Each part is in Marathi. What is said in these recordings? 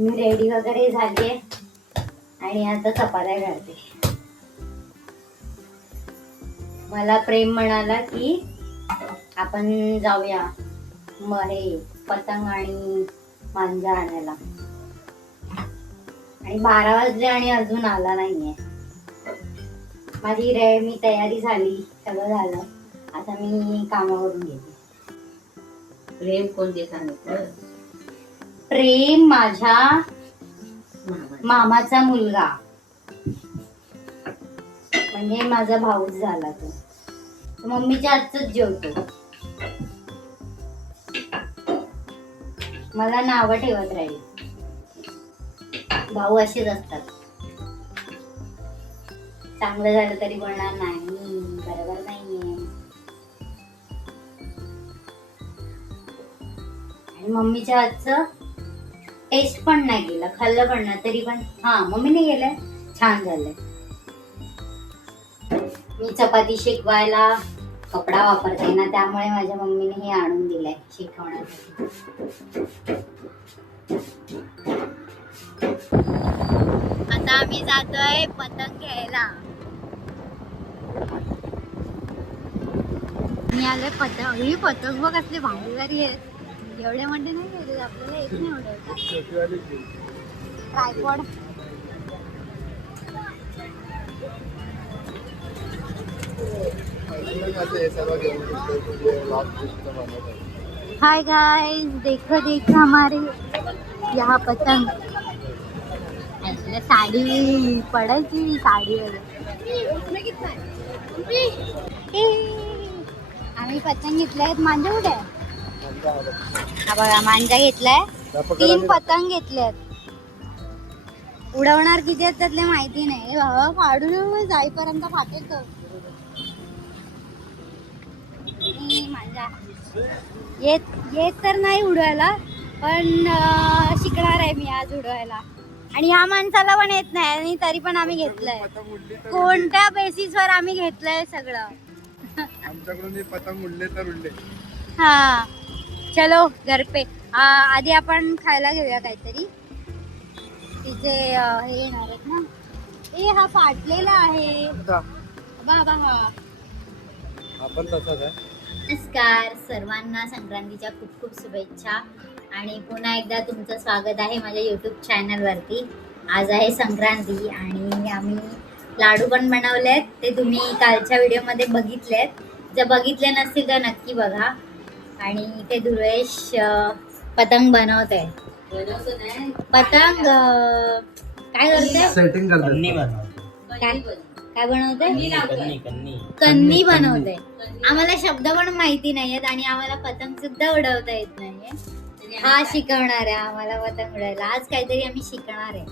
मी रेडी वगैरे झालीये आणि आता चपात्या घालते. मला प्रेम म्हणाला की आपण जाऊया हे पतंग आणि मांजा आणायला. आणि 12 वाजले आणि अजून आला नाहीये. मी तयारी झाली, सगळं झालं. आता मी कामावरून गेले. प्रेम कोणते सांगितलं? प्रेम माझ्या मामाचा मुलगा, म्हणजे माझा भाऊच झाला तो. मम्मीच्या हातच जेवतो. मला नाव ठेवत राहील. भाऊ असेच असतात. चांगलं झालं तरी बोलणार नाही, बरोबर नाहीये. आणि मम्मीच्या हातचं टेस्ट पण नाही केलं, खाल्लं पण नाही, तरी पण हा मम्मीने गेलंय, छान झालंय. मी चपाती शेकवायला कपडा वापरते ना, त्यामुळे माझ्या मम्मीने हे आणून दिलंय शेकवण्यासाठी. आता आम्ही जातोय पतंग घ्यायला. मी आलोय पतंग. ही पतंग बघ असले भारी आहेत. एवढे म्हणजे नाही गेले, आपल्याला येत नाही एवढं. ट्रायपॉड. हाय गाइस, देखो देखो हमारे यहाँ पतंग. साडी पडायची, साडी वगैरे. आम्ही पतंग घेतल्यात. मांजा कुठे आहे? हा बघा, मांजा घेतलाय. 3 पतंग घेतल्यात. उडवणार किती आहेत त्यातले माहिती नाही. बाबा फाडून जाईपर्यंत फाटेल तो. मांजा येत तर नाही उडवायला, पण शिकणार आहे मी आज उडवायला. आणि ह्या माणसाला पण येत नाही आणि तरी पण आम्ही घेतलंय. कोणत्या बेसिसवर आम्ही घेतलंय सगळं. आमच्याकडून पतंग उडले तर उडले. हा चलो घर पे. आधी आपण खायला घेऊया काहीतरी. तिचे हे येणार आहेत ना. हा फाटलेला आहे बाबा. हा आपण तसाच आहे. नमस्कार सर्वांना, संक्रांतीच्या खूप खूप शुभेच्छा. आणि पुन्हा एकदा तुमचं स्वागत आहे माझ्या यूट्यूब चॅनलवरती. आज आहे संक्रांती आणि आम्ही लाडू पण बनवलेत. ते तुम्ही कालच्या व्हिडिओमध्ये बघितलेत. जर बघितले नसतील तर नक्की बघा. आणि ते ध्रुवेश पतंग बनवत आहे. पतंग काय करते? सेटिंग काय बनवते? कन्नी बनवते. आम्हाला शब्द पण माहिती नाहीयेत आणि आम्हाला पतंग सुद्धा उडवता येत नाहीये. हा शिकवणार आहे आम्हाला पतंग उडवायला. आज काहीतरी आम्ही शिकणार आहे.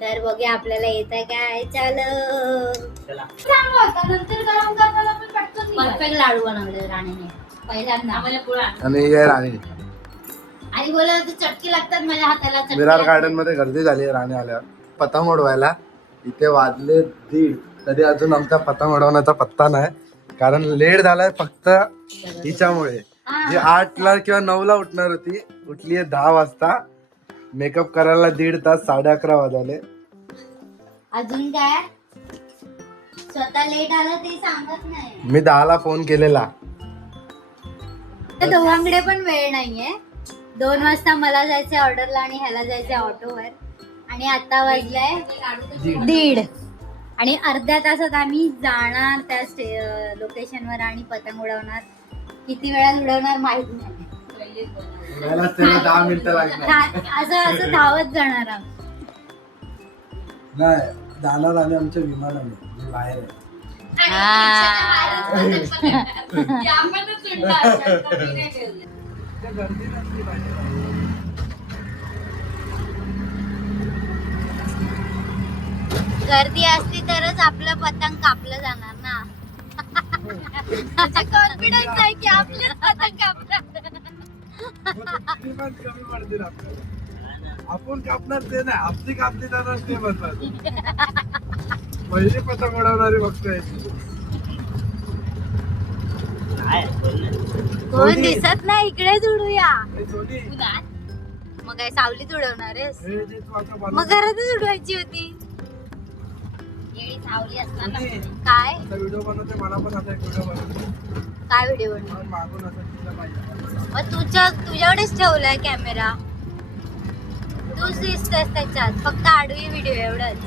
तर बघूया आपल्याला येत आहे काय. परफेक्ट लाडू बनवले राणीने पहिल्यांदा. आणि ये राणी. आणि बोला चटके लागतात माझ्या हाताला. विरार गार्डन मध्ये गर्दी झाली आहे राणी आल्यावर पतंग उडवायला. इथे वाजले 1:30 तरी अजून आमचा पतंग उडवण्याचा पत्ता नाही. कारण लेट झालाय फक्त हिच्यामुळे. जी 8ला किंवा 9ला उठणार होती, उठलीये 10 वाजता. मेकअप करायला 1.5 तास, 11:30 वाजले. अजून काय स्वतः लेट आलं ते सांगत नाही. मी 10ला फोन केलेला. दोघांकडे पण वेळ नाहीये. 2 वाजता मला जायचंय ऑर्डरला आणि ह्याला जायचंय ऑटोवर. आणि आता वाजलाय 1:30 आणि अर्ध्या तासात आम्ही जाणार त्या लोकेशनवर आणि पतंग उडवणार. किती वेळात उडवणार माहिती नाही. 10 मिनिटं लागणार. असं धावत जाणार आम्ही. नाही जाणार आम्ही आमच्या विमानाने बाहेर आहे. गर्दी असती तरच आपलं पतंग कापलं जाणार ना. कॉन्फिडन्स आहे की आपलेच पतंग कापणार. कमी पडतील आपल्याला. आपण कापणार ते नाही, आपली कापली जाणार ते महत्वाचं. पहिली पतंग उडवणारी बघतोय. कोण दिसत नाही, इकडेच उडूया. मग काय सावलीत उडवणार आहेस? हे जे तू आता बनवलं, मग घरातच उडवायची होती. येळी सावली असणार ना पुढे. काय आता व्हिडिओ बनवते, मला पण आता एक व्हिडिओ बनवते. काय व्हिडिओ बनव? मागून असं तुला पाहिजे. मग तुझ्याकडेच ठेवलाय कॅमेरा, तूच दिसतोस त्याच्यात, फक्त आडवी व्हिडिओ एवढंच.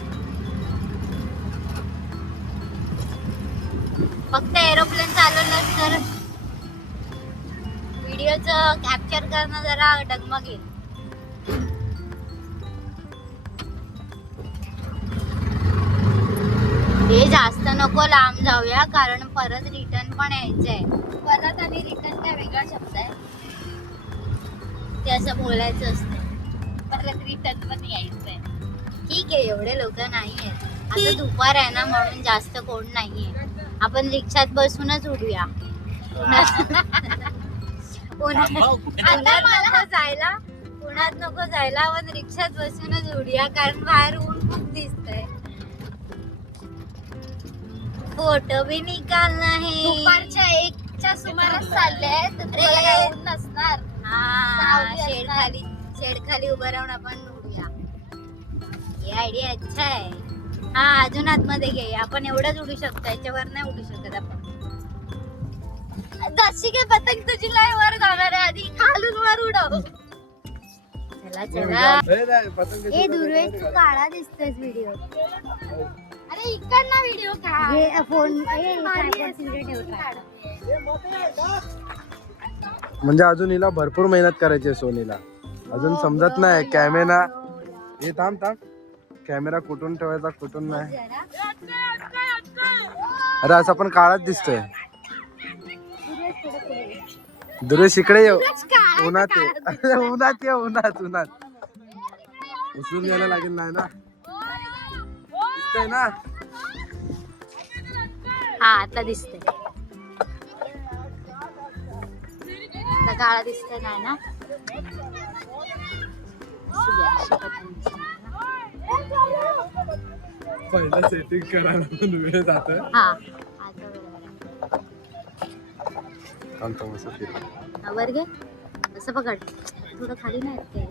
फक्त एरोप्लेन चालवलं तर व्हिडिओचं कॅप्चर करणं जरा डगमगेल. हे जास्त नको लांब जाऊया, कारण परत रिटर्न पण यायचंय. परत आणि रिटर्न काय वेगळा शब्द आहे. ते असं बोलायचं असतं. परत रिटर्न पण यायचंय. ठीक आहे, एवढे लोक नाही आहेत. आता दुपार आहे ना, म्हणून जास्त कोण नाहीये. आपण रिक्षात बसूनच उडूया. पुण्यात नको जायला, पुण्यात नको जायला, आपण रिक्षात बसूनच उडूया, कारण बाहेर ऊन खूप दिसतंय. फोटो भी निकालना है. दुपारच्या 1च्या सुमारास चालले तर तुम्हाला काय ऊन नसणार. हाँ, सावली शेड खाली उभं राहून आपण उडूया. ही आयडिया अच्छा आहे. हा, अजून आतमध्ये घे. आपण एवढंच उडू शकतो, याच्यावर नाही उडू शकत आपण. जशी काय पतंग तुझी लय वर जाणार आहे, आधी खालून वर उडव. चला चला. हे नाही, पतंग कशी ए दुर्वेश, तू काळा दिसतोस व्हिडिओ. अरे इकडनं व्हिडिओ काढ. फोन म्हणजे अजून हिला भरपूर मेहनत करायची आहे सोनीला. अजून समजत नाही कॅमेरा. हे थांब थांब, कॅमेरा कुठून ठेवायचा कुठून नाही. अरे असं पण काळाच दिसतोय. दुरेश इकडे ये, उन्हात ये. उन्हात ये, उन्हात उन्हात उचलून घ्यायला लागेल. नाही ना, दिसतंय ना. हा, आता दिसतंय. आता काळा दिसतंय नाही ना. पहिलं सेटिंग करायला पण वेळ जात. हा, आता वर घे, असं पकड. थोडं खाली नाही येत ते.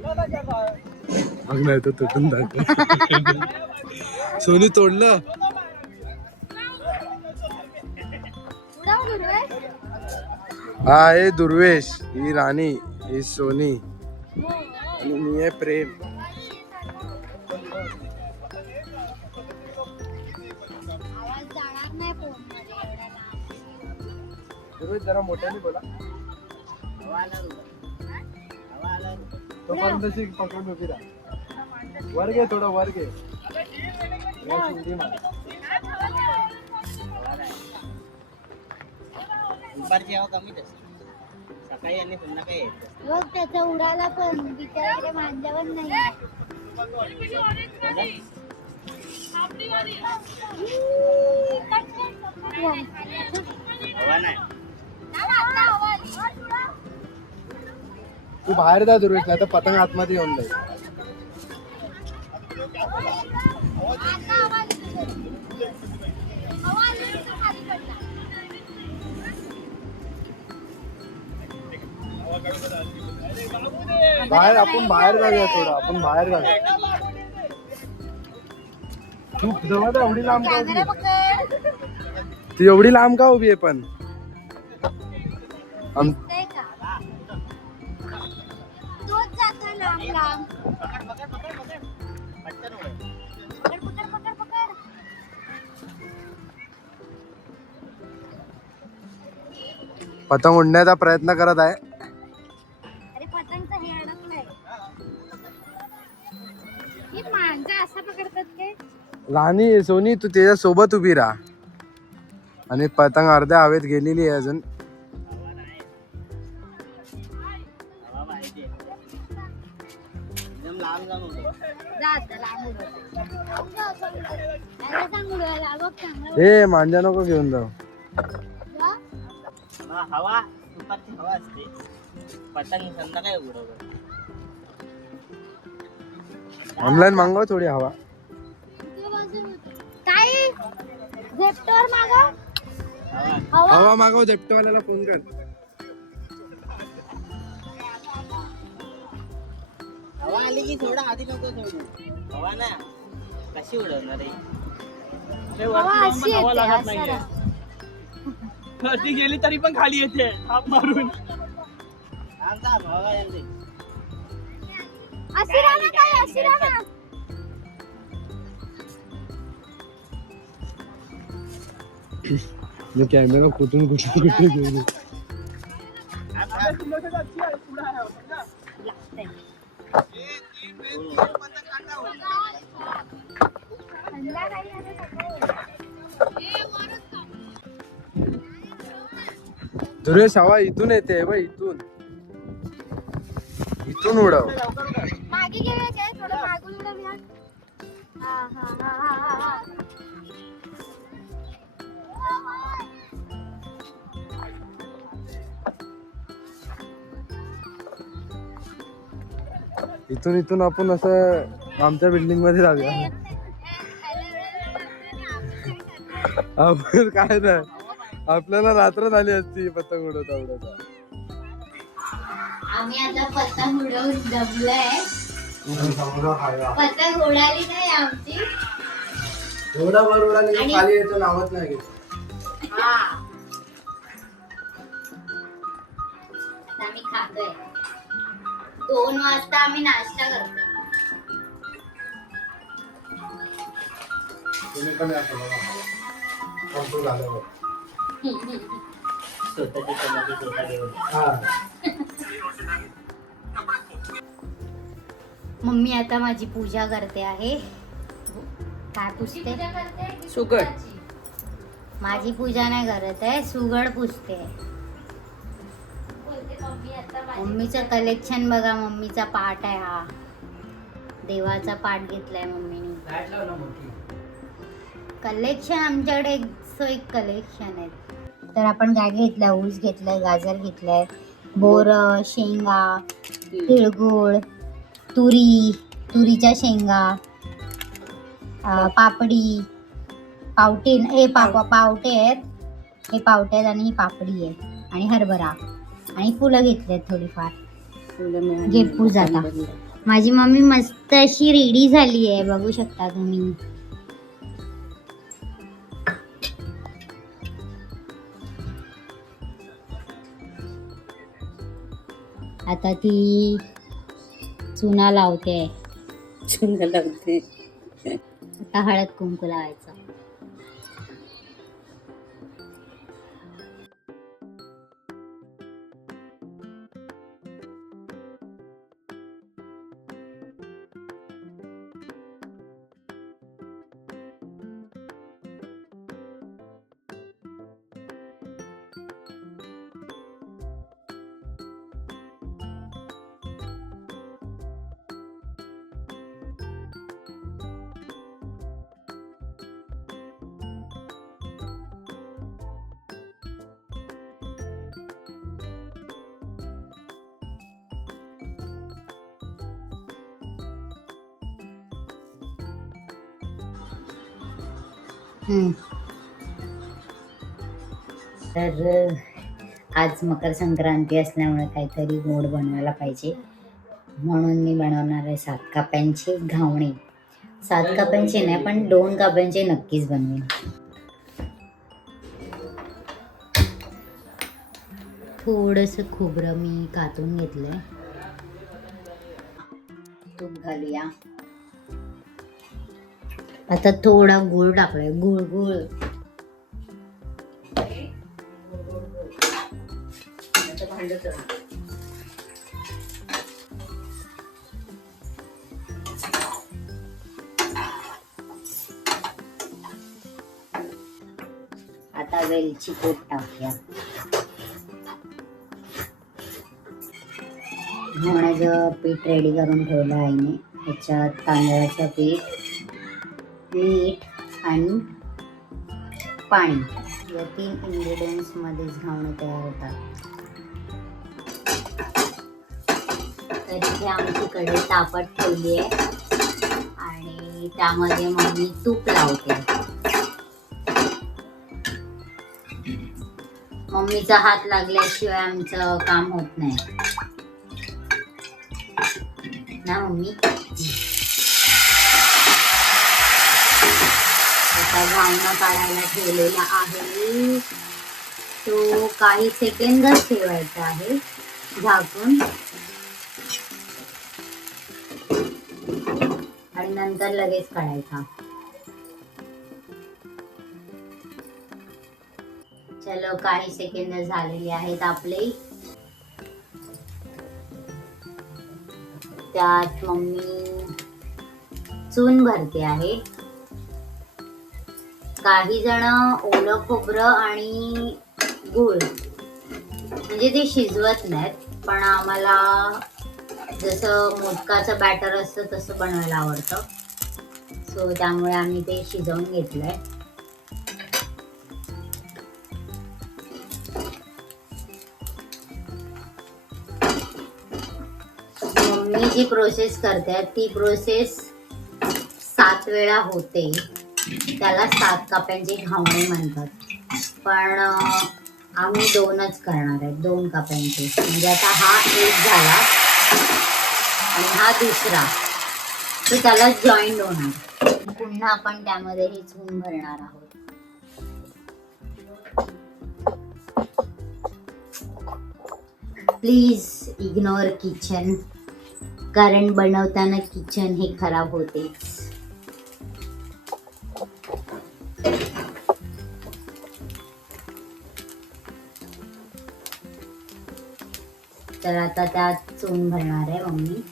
मग नाही तर तुटून जात. सोनी तोडलं. हा, हे दुर्वेश, ही राणी, ही सोनी आणि मी आहे प्रेम. आवाज जाणार नाही फोन मध्ये एवढा लांब. दुर्वेश जरा मोठ्याने बोला. तोपर्यंत शिक, पकडून उभी राहा. वर घे, थोडं वर घे. या शिंडी मार. दुपारची हवा कमीच असते, सकाळी आणि संध्याकाळी येत. बघ, त्याचा उडाला पण बिचाराकडे मांजावर नाही. हवा नाही. तू बाहेर जा दुर्वेश, नाही तर पतंग आतमध्ये येऊन जाईल. बाहेर, आपण बाहेर जाऊया थोडं, आपण बाहेर जाऊया. तू जवळ एवढी लांब का उभी आहे? तू एवढी लांब का उभी आहे पण? दिसतंय का? तोच जातो लांब लांब. पकड पकड पकड पकड. पतंग उडण्याचा प्रयत्न करत आहे. अरे पतंगचं हे अडकलंय. ही मांजा असं पकडतात काय? राणी, सोनी, तू त्याच्या सोबत उभी राहा. आणि पतंग अर्ध्या हवेत गेलेली आहे अजून. हवा पाहिजे एकदम लांब लांब होतो. जा आता लांब उडव. याला सांग उडवायला, बघ चांगलं. ए, मांजा नको घेऊन जाऊ. जा. हवा दुपारची हवा असते, पतंग संध्याकाळी उडवतो. ऑनलाईन मागव थोडी हवा. काय झेप्टोवर मागव. हवा हवा हवा मागव, झेप्टोवाल्याला फोन कर. हवा आली की थोडा आधी नको सोडू. हवा ना कशी उडवणार आहे? हवा अशी येते असं. ती गेली तरी पण खाली येते थाप मारून. थांब हवा येते. अशी राहा काय अशी राहा. मी कॅमेरा कुठून कुठे घेऊन सुरेश हवा इथून येते बघ इथून इथून उडव. मागे गेले काय थोडं मागून उडवूया. हा हा हा हा हा. इथून इथून आपण असं आमच्या बिल्डिंग मध्ये जाऊया. आपण काय नाही आपल्याला रात्र झाली असती पतंग उडवता उडवता. आम्ही आता पतंग उडवून जमलोय. पतंग उडाली नाही आमची. एवढा वर उडाली की खाली याचं नावच नाही घेत. हा आता आम्ही खातोय. 2 वाजता आम्ही नाश्ता करतो. तुम्ही पण या थोडं कंट्रोल झाल्यावर. स्वतःची कमाई स्वतः घेऊन. हा मम्मी आता माझी पूजा करते आहे. काय पुसते? सुगड. माझी पूजा नाही करत आहे, सुगड पुसते. मम्मीचं कलेक्शन बघा. मम्मीचा पाट आहे हा. देवाचा पाट घेतलाय मम्मीने. कलेक्शन आमच्याकडे एक कलेक्शन आहे. तर आपण काय घेतलंय? ऊस घेतलाय, गाजर घेतलाय, बोर, शेंगा, तिळगुळ, तुरीच्या शेंगा, पापडी, पावटे पावटे आहेत. हे पावटे आहेत आणि ही पापडी आहे आणि हरभरा आणि फुलं घेतलेत थोडीफार. घेपू जाता. माझी मम्मी मस्त अशी रेडी झाली आहे, बघू शकता तुम्ही. आता ती चुना लावते. आता हळद कुंकू लावायचं. तर आज मकर संक्रांती असल्यामुळे काहीतरी गोड बनवायला पाहिजे, म्हणून मी बनवणार आहे 7 काप्यांचे घावणे. 7 काप्यांचे नाही पण 2 काप्यांचे नक्कीच बनवेन. थोडंसं खोबरं मी कापून घेतलंय. तूप घालूया. आता थोडा गूळ टाकलाय. गूळ आता वेलची पूड टाकूया. घावण्याचं पीठ रेडी करून ठेवलं आहे मी. त्याच्यात तांदळाचं पीठ, मीठ आणि पाणी या 3 इंग्रेडियंट्स मध्येच घावणे तयार होतात. तर इथे आमची कढई तापत ठेवली आहे आणि त्यामध्ये मम्मी तूप लावते. मम्मीचा हात लागल्याशिवाय आमचं काम होत नाही. ना मम्मी. आता घावना काढायला ठेवलेला आहे, तो काही सेकंदच ठेवायचा आहे झाकून आणि नंतर लगेच काढायचा. चलो काही सेकंद झालेले आहेत आपले. त्यात मम्मी चून भरते आहे. काही जण ओलं खोबरं आणि गूळ म्हणजे ते शिजवत नाहीत, पण आम्हाला जसं मोदकाचं बॅटर असतं तसं बनवायला आवडतं, सो त्यामुळे आम्ही ते शिजवून घेतलंय. मम्मी जी प्रोसेस करते ती प्रोसेस 7 वेळा होते. त्याला 7 काप्यांचे घावणे म्हणतात, पण आम्ही 2च करणार आहे, 2 काप्यांचे. म्हणजे आता हा एक झाला आणि हा दुसरा, तर त्याला जॉईंट होणार. पुन्हा आपण त्यामध्ये हे चून भरणार आहोत. प्लीज इग्नोर किचन, कारण बनवताना किचन हे खराब होतेच. तर आता त्यात चून भरणार आहे मम्मी.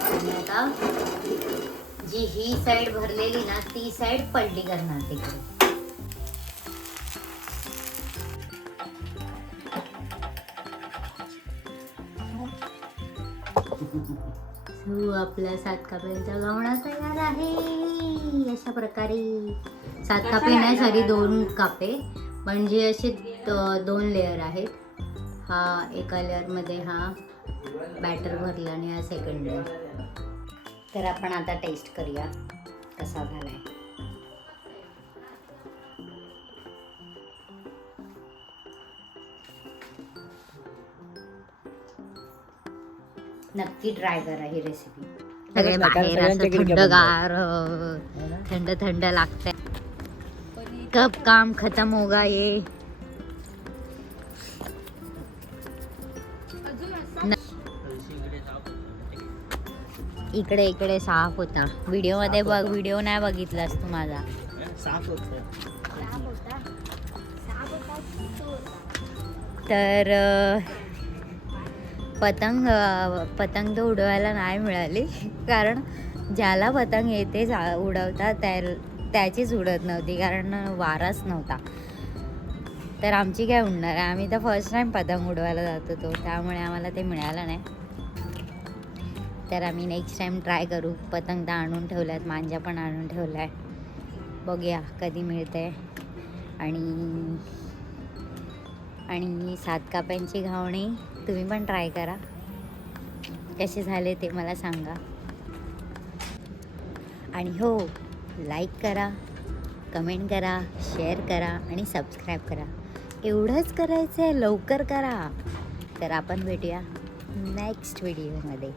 आणि आता जी ही साइड भरलेली ना ती साइड पलटी करणार तिकडे. आपला 7 काप्यांचा घावणा तयार आहे. अशा प्रकारे 7 कापे नाही, सॉरी 2 कापे, म्हणजे असे 2 लेअर आहेत. हा एका लेअरमध्ये हा बॅटर भरला आणि हा सेकंड लेअर. तर आपण आता टेस्ट करूया कसा झालाय. नक्की ट्राय करा ही रेसिपी. सगळे बाहेर असं थंडगार थंड थंड लागतंय. कब काम खत्म होगा ये. इकडे इकडे साफ होता. व्हिडिओ मध्ये बघ, व्हिडिओ नाही बघितलास तू माझा. साफ होत. तर पतंग तर उडवायला नाही मिळाली, कारण ज्याला पतंग येते उडवता त्याचीच उडत नव्हती, कारण वाराच नव्हता. तर आमची काय उडणार आहे, आम्ही तर फर्स्ट टाइम पतंग उडवायला जात होतो, त्यामुळे आम्हाला ते मिळालं नाही. तर आम्ही नेक्स्ट टाइम ट्राय करू. पतंग तर आणून ठेवल्यात, मांजा पण आणून ठेवलाय, बघूया कधी मिळते. आणि 7 काप्यांची घावणी तुम्ही पण ट्राय करा, कसे झाले ते मला सांगा. आणि हो, लाईक करा, कमेंट करा, शेअर करा आणि सबस्क्राईब करा. एवढंच करायचं आहे, लवकर करा. तर आपण भेटूया नेक्स्ट व्हिडिओमध्ये.